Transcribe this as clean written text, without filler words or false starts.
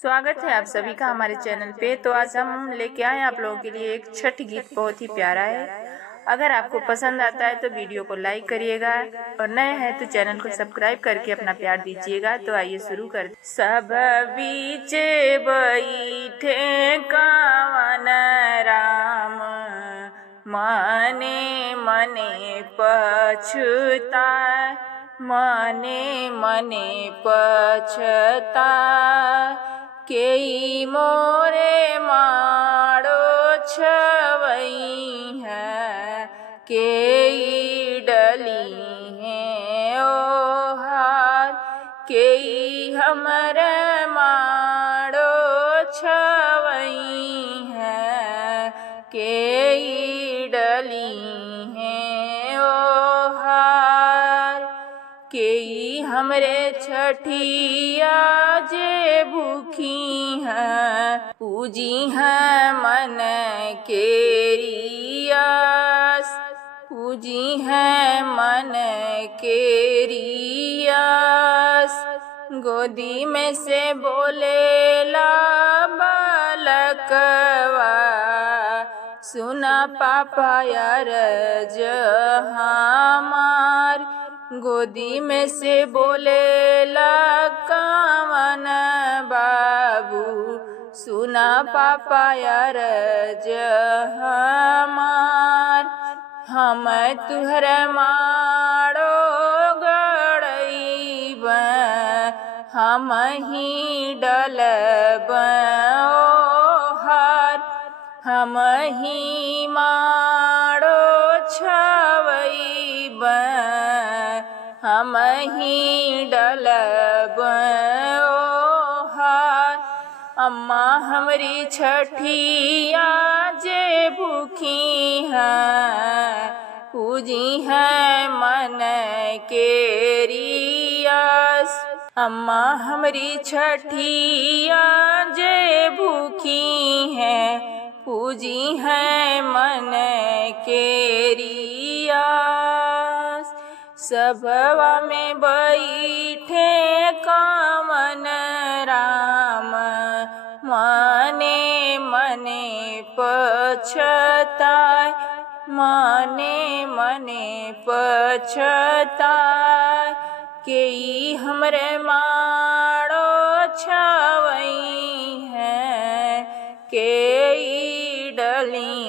स्वागत है आप सभी का हमारे चैनल पे। तो आज हम लेके आए आप लोगों के लिए एक छठ गीत, बहुत ही प्यारा है। अगर आपको पसंद आता है तो वीडियो को लाइक करिएगा और नए हैं तो चैनल को सब्सक्राइब करके अपना प्यार दीजिएगा। तो आइए शुरू कर। सब बीचे बैठे कावन राम, मने मने पछुता, मने मने पछता, केई मोरे माड़ो छवई है, केई डली है ओ हार, केई हमरे माड़ो छवई है, केई डली है ओ हार, केई हमरे छठिया जे भूखी है, पूजी है मन केरी आस, पूजी है मन केरी आस, गोदी में से बोलेला बालकवा, सुना पापा अरज हमार, गोदी में से बोलेला कावन बाबू, सुना पापा अरज हमार, हम तुहर माड़ो गड़ईब, हम ही डलब ओ हार, हम ही माड़ो छवईब, हम ही डलब ओ हार, अम्मा हमरी छठिया जे भूखी है, पूजी है मन केरी आस, अम्मा हमरी छठिया जे भूखी है, पूजी है मन केरी आस, सभवा में बैठे कावन राम, मने मने पछताय, मने मने पछताय, केई हमरे माड़ो छवई है, केई डली